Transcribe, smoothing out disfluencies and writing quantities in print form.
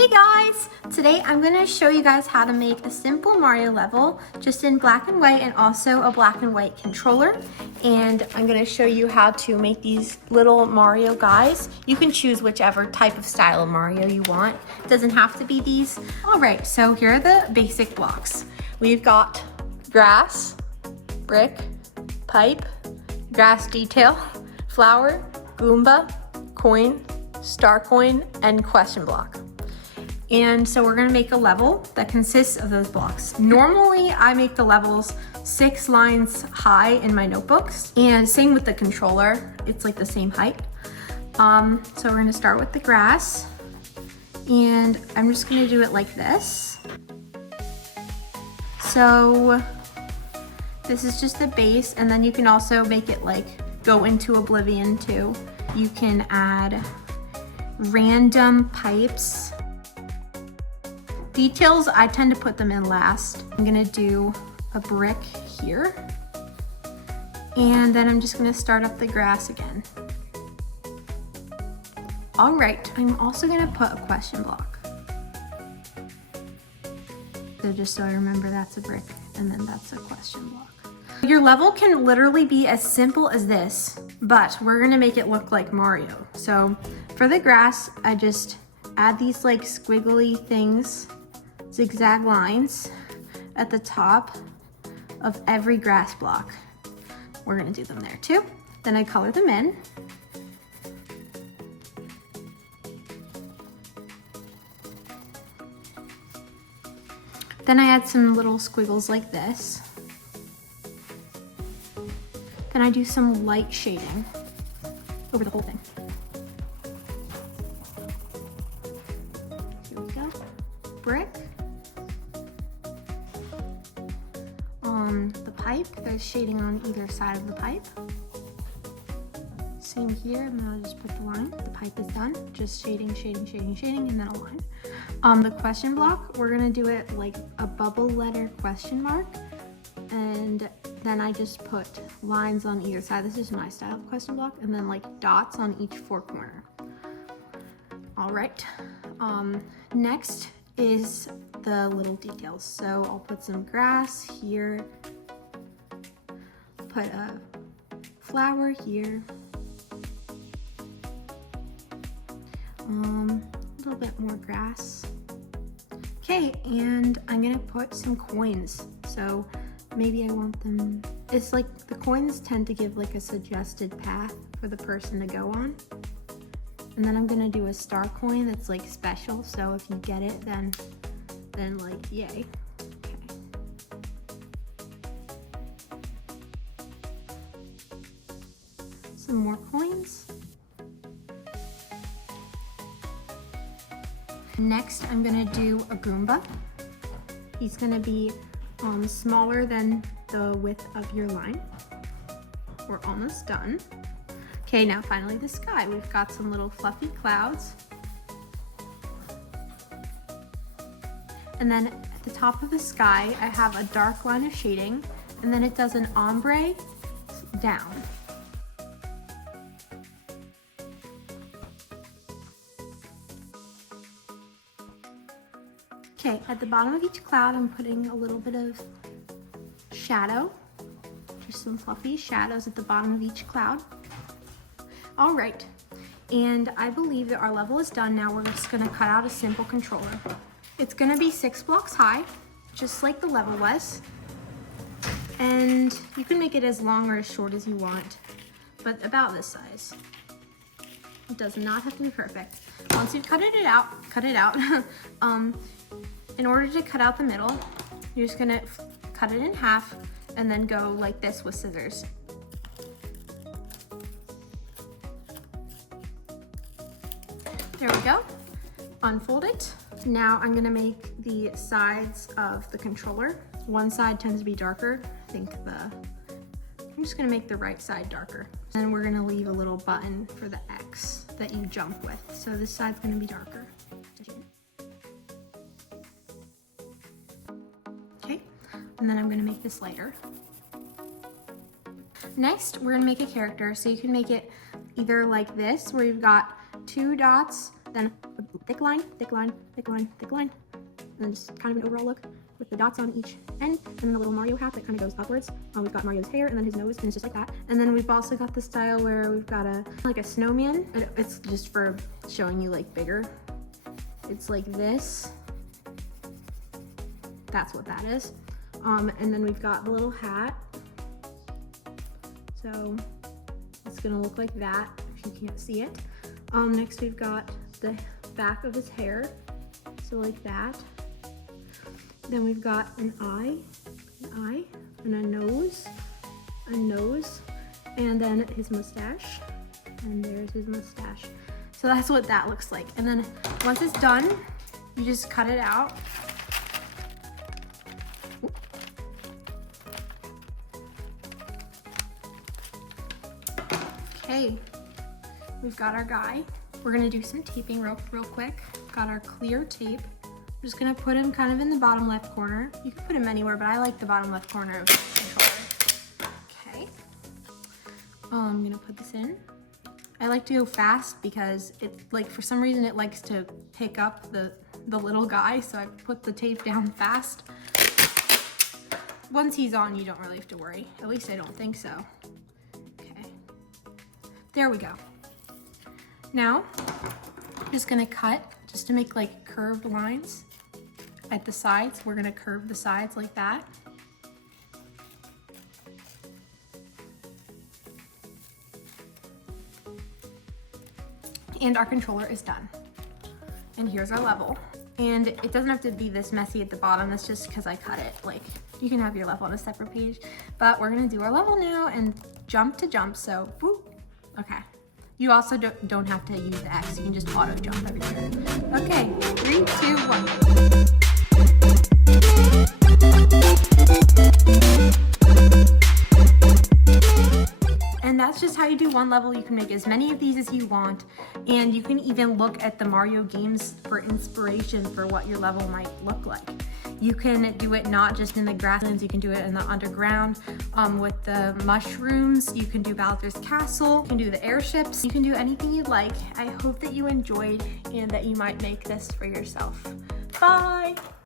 Hey guys! Today I'm going to show you guys how to make a simple Mario level just in black and white and also a black and white controller. And I'm going to show you how to make these little Mario guys. You can choose whichever type of style of Mario you want. It doesn't have to be these. Alright, so here are the basic blocks. We've got grass, brick, pipe, grass detail, flower, Goomba, coin, star coin, and question block. And so we're gonna make a level that consists of those blocks. Normally, I make the levels 6 lines high in my notebooks, and same with the controller. It's like the same height. So we're gonna start with the grass, and I'm just gonna do it like this. So this is just the base, and then you can also make it like go into oblivion too. You can add random pipes. Details, I tend to put them in last. I'm gonna do a brick here. And then I'm just gonna start up the grass again. All right, I'm also gonna put a question block. So just so I remember that's a brick and then that's a question block. Your level can literally be as simple as this, but we're gonna make it look like Mario. So for the grass, I just add these like squiggly things, zigzag lines at the top of every grass block. We're gonna do them there too. Then I color them in. Then I add some little squiggles like this. Then I do some light shading over the whole thing. Here we go. Brick. On the pipe, there's shading on either side of the pipe. Same here, and then I'll just put the line. The pipe is done. Just shading, shading, shading, shading, and then a line. The question block, we're gonna do it like a bubble letter question mark, and then I just put lines on either side. This is my style of question block, and then like dots on each 4 corner. All right, next is the little details. So I'll put some grass here, put a flower here, a little bit more grass. Okay, and I'm gonna put some coins. So maybe I want them, it's like the coins tend to give like a suggested path for the person to go on. And then I'm gonna do a star coin that's like special. So if you get it, then like, yay. Okay. Some more coins. Next, I'm gonna do a Goomba. He's gonna be smaller than the width of your line. We're almost done. Okay, now finally the sky. We've got some little fluffy clouds. And then at the top of the sky, I have a dark line of shading, and then it does an ombre down. Okay, at the bottom of each cloud, I'm putting a little bit of shadow. Just some fluffy shadows at the bottom of each cloud. All right, and I believe that our level is done now. We're just gonna cut out a simple controller. It's gonna be 6 blocks high, just like the level was. And you can make it as long or as short as you want, but about this size. It does not have to be perfect. Once you've cut it out. In order to cut out the middle, you're just gonna cut it in half and then go like this with scissors. There we go. Unfold it. Now I'm gonna make the sides of the controller. One side tends to be darker. I'm just gonna make the right side darker. And we're gonna leave a little button for the X that you jump with. So this side's gonna be darker. Okay, and then I'm gonna make this lighter. Next, we're gonna make a character. So you can make it either like this, where you've got 2 dots, then thick line, thick line, thick line, thick line, and then just kind of an overall look with the dots on each end, and then the little Mario hat that kind of goes upwards. We've got Mario's hair and then his nose, and it's just like that. And then we've also got the style where we've got like a snowman. It's just for showing you like bigger. It's like this. That's what that is. And then we've got the little hat. So it's gonna look like that if you can't see it. Next we've got the back of his hair. So like that. Then we've got an eye, and a nose, and then his mustache, and there's his mustache. So that's what that looks like. And then once it's done, you just cut it out. Okay, we've got our guy. We're gonna do some taping real quick. Got our clear tape. I'm just gonna put him kind of in the bottom left corner. You can put him anywhere, but I like the bottom left corner of the controller. Okay. I'm gonna put this in. I like to go fast because it, like, for some reason it likes to pick up the little guy, so I put the tape down fast. Once he's on, you don't really have to worry. At least I don't think so. Okay. There we go. Now, I'm just gonna cut just to make like curved lines at the sides. We're gonna curve the sides like that. And our controller is done. And here's our level. And it doesn't have to be this messy at the bottom. That's just because I cut it. Like, you can have your level on a separate page. But we're gonna do our level now and jump to jump. So, boop. Okay. You also don't have to use the X. You can just auto jump every turn. Okay, 3, 2, 1. And that's just how you do one level. You can make as many of these as you want, and you can even look at the Mario games for inspiration for what your level might look like. You can do it not just in the grasslands, you can do it in the underground with the mushrooms. You can do Bowser's Castle, you can do the airships, you can do anything you'd like. I hope that you enjoyed and that you might make this for yourself. Bye!